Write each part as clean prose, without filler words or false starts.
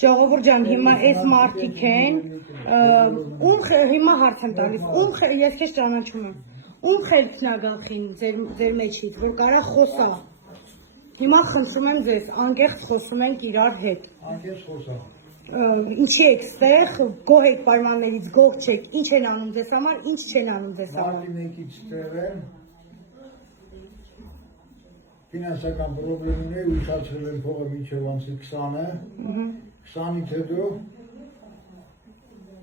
Ժողովուրդ ջան, հիմա այս մարդիկ են, հիմա հարց եմ տալիս, ես քեզ ճանաչում եմ, ում խելքն է գլխին ձեր մեջից, որ կարա խոսա։ Հիմա խնդրում եմ ձեզ, անկեղծ խոսում ենք իրար հետ։ Անկեղծ խոսա։ Ինչի եք ստեղ, գոհ եք պայմաններից, գոհ չեք, ինչ են անում ձեզ համար, ինչ չեն անում ձեզ համար։ Մարտի մեկից ստեղ եմ, ֆինանսական պրոբլեմներ ուշացրել եմ փողը մինչև անցի 20-ը, 20-ից հետո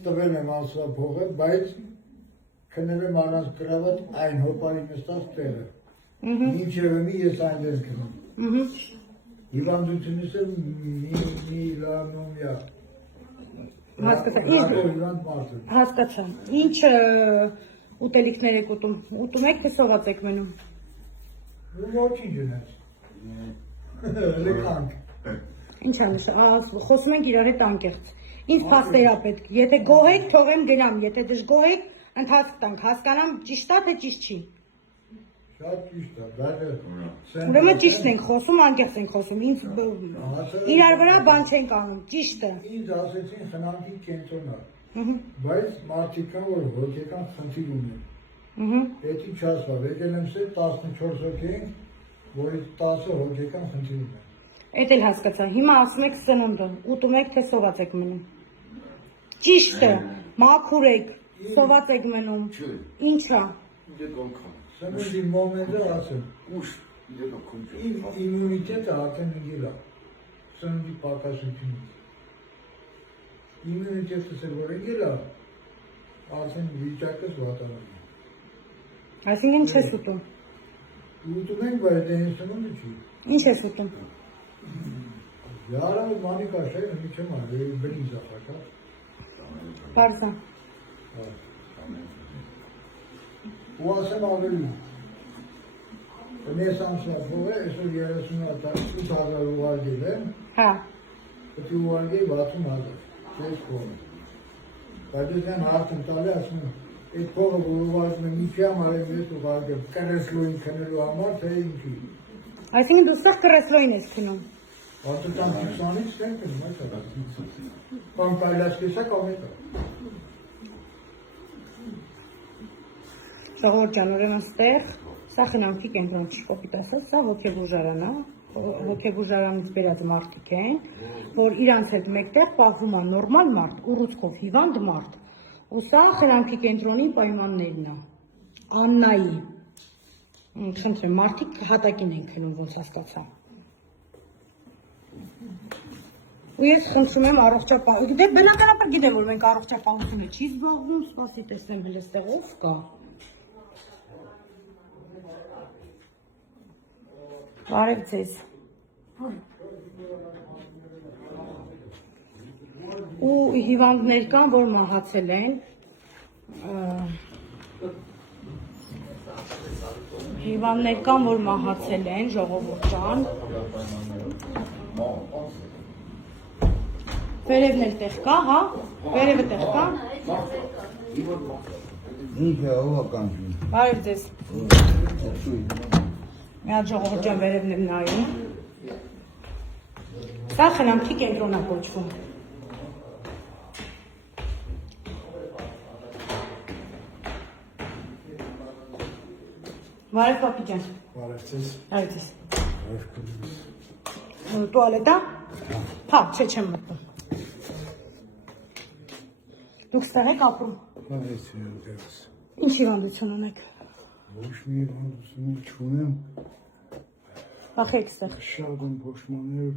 տվել եմ անցա փողը, բայց քնել եմ առանց կրավատ այն հոպարի նստած տեղը, մինչև եմի ես այնտեղ քնում։ Հիվանդությունից եմ միլանոմիա։ Հասկացա, ինչ ուտելիքներ եք ուտում, ուտում եք թե սոված եք մնում։ Ոչինչ ունես, լեկանք։ Ինչ անիշ, խոսում ենք իրար հետ անկեղծ, ինձ փաստեր ա պետք, եթե գոհ եք, թողեմ գնամ, եթե դժգոհ եք, ընթացք տանք, հասկանամ ճիշտ ա թե ճիշտ չի։ Շատ ճիշտ է, բայց ուրեմն ճիշտ ենք խոսում, անկեղծ ենք խոսում, ինձ իրար վրա բան չենք անում, ճիշտ է։ Ինձ ասեցին խնամքի կենտրոն է, բայց մարդիկ կան, որ հոգեկան խնդիր ունեն։ Էդի չասվավ, եկել եմ սեր 14 հոգի ենք, որից 10 հոգեկան խնդիր ունեն։ Էդ էլ հասկացա, հիմա ասում եք սնունդը, ուտում եք թե սոված եք մնում։ Ճիշտ է, մաքուր եք, սոված եք մնում, ինչ է։ Սնունդի մոմենտը ասեմ, իմ իմունիտետը արդեն ընգել է, սնունդի պակասությունից։ Իմունիտետս է, որ ընգել է, արդեն վիճակս վատանում է։ Այսինքն չես ուտում։ Ուտում ենք, բայց դե սնունդը չի։ Ինչ ես ուտում։ Յարա մանիկա չէ, մի չեմ արի, բրինզա խակա։ Պարզա։ Ու ասեմ ավելի, մեզ ամսվա փողը, այսօր 38,000 ուղարկել եմ, պետք է ուղարկել 60,000, չես փողը։ Բայց ես են հարցում տալի, ասում եմ, այդ փողը, որ ուղարկում եմ, ինչի համար եմ ես ուղարկել, կրեսլոյին քնելու համար, թե ինչի։ Այսինքն դու սաղ կրեսլոյին ես քնում։ Արտոտան 20-ից չեն քնում, այս է։ Պան կայլաց կեսա կամետա։ Ժողովուրդ ջան, ուրեմն ստեղ, սա խնամքի կենտրոն չի կոպիտ ասած, սա հոգեբուժարան է, հոգեբուժարանից բերած մարդիկ են, որ իրանց հետ մեկտեղ պահվում է նորմալ մարդ, ուռուցքով հիվանդ մարդ, ու սա խնամքի կենտրոնի պայմաններն է, Աննայի, խնդրեմ, մարդիկ հատակին են քնում, ոնց հասկացա։ Ու ես խնդրում եմ առողջապահություն, դե բնականաբար գիտեմ, որ մենք առողջապահությունը չի զբաղվում, սպասի տեսնեմ հենց այստեղ ով կա։ Բարև ձեզ։ Ու հիվանդներ կան, որ մահացել են, ժողովուրդ ջան։ Վերևն էլ տեղ կա, հա, վերևը տեղ կա։ Ինչ է, ով է կանչում։ Բարև ձեզ։ Մի հատ ժողովուրդ ջան վերևն եմ նայում։ Սա խնամքի կենտրոն է կոչվում։ Բարև պապի ջան։ Բարև ձեզ։ Բարև ձեզ։ Բարև քույրս։ Տուալետ է։ Հա, չեմ մտնում։ Դուք ստեղ եք ապրում։ Բարև ձեզ։ Ինչ հիվանդություն ունեք։ Ոչ մի հիվանդություն չունեմ։ Ախ եք ստեղ։ Շատ եմ փոշմանել։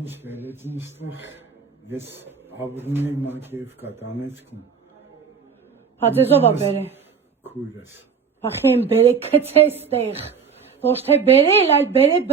Ինչ բերեցին ստեղ։ Ես ապրում եմ Մակեևկա Դոնեցկում։ Հա ձեզով ա բերե։ Քույրս։ Ախ եմ բերե քցես տեղ։ Ոչ թե բերել, այլ բերե